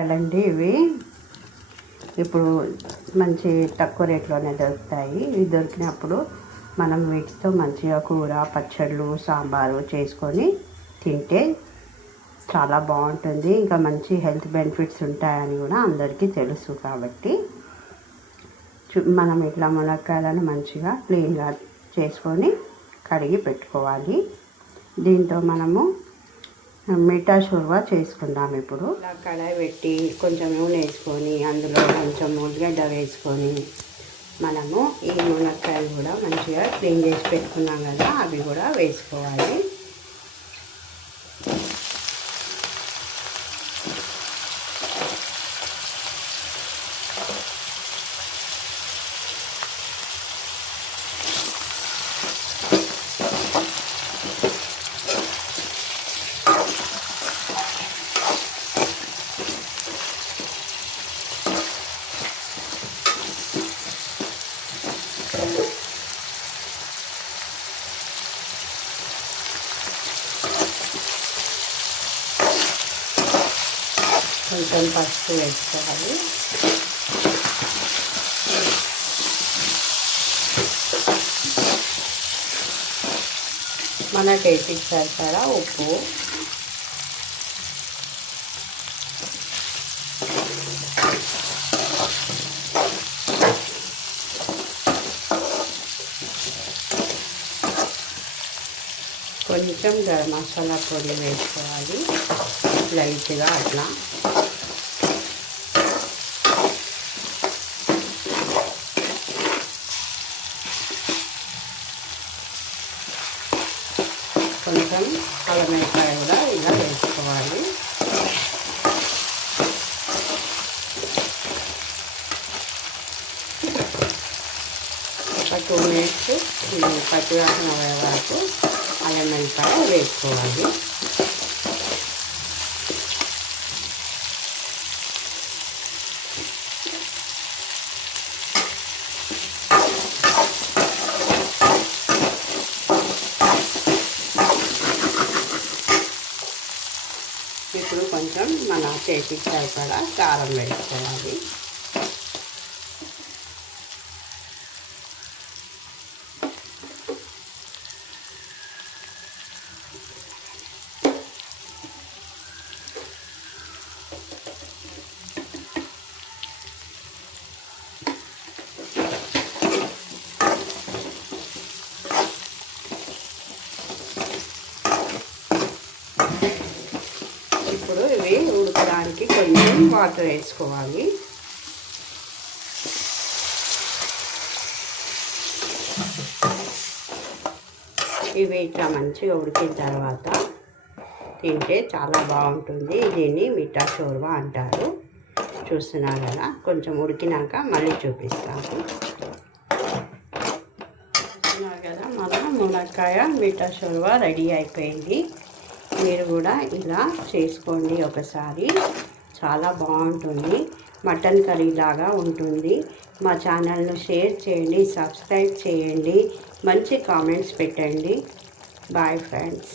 అలాంటి ఇవి ఇప్పుడు మంచి తక్కువ రేట్లోనే దొరుకుతాయి. ఇవి దొరికినప్పుడు మనం వీటితో మంచిగా కూర, పచ్చళ్ళు, సాంబారు చేసుకొని తింటే చాలా బాగుంటుంది. ఇంకా మంచి హెల్త్ బెనిఫిట్స్ ఉంటాయని కూడా అందరికీ తెలుసు. కాబట్టి మనం ఇట్లా మునక్కాయలను మంచిగా క్లీన్గా చేసుకొని కడిగి పెట్టుకోవాలి. దీంతో మనము మిఠా షోర్వా చేసుకుందాం. ఇప్పుడు ఇలా కడాయి పెట్టి కొంచెం నూనె వేసుకొని అందులో కొంచెం ఉల్లిగడ్డ వేసుకొని మనము ఈ మునక్కాయలు కూడా మంచిగా క్లీన్ చేసి పెట్టుకున్నాం కదా, అవి కూడా వేసుకోవాలి. కొంచెం పసుపు వేసుకోవాలి. మన టేస్ట్కి సరిపడా ఉప్పు, కొంచెం గరం మసాలా పొడి వేసుకోవాలి లైట్గా అట్లా. కొంచెం అల్లం వెల్లిపాయ కూడా ఇలా వేసుకోవాలి. ఒక 2 మినిట్స్ పచ్చివాసన అయ్యే వరకు అల్లం వెల్లిపాయ వేసుకోవాలి. ఇప్పుడు కొంచెం మన చేతికి సరిపడా కారం వేసుకోవాలి. ఇప్పుడు ఇవి ఉడకడానికి కొంచెం వాటర్ వేసుకోవాలి. ఇవి ఇట్లా మంచిగా ఉడికిన తర్వాత తింటే చాలా బాగుంటుంది. దీన్ని మిఠా షోర్వా అంటారు. చూస్తున్నారు కదా, కొంచెం ఉడికినాక మళ్ళీ చూపిస్తాను. చూస్తున్నారు కదా, మన మునక్కాయ మిఠా షోర్వా రెడీ అయిపోయింది. మీరు కూడా ఇలా చేసుకోండి ఒకసారి, చాలా బాగుంటుంది. మటన్ కర్రీ లాగా ఉంటుంది. మా ఛానల్ను షేర్ చేయండి, సబ్స్క్రైబ్ చేయండి, మంచి కామెంట్స్ పెట్టండి. Bye friends.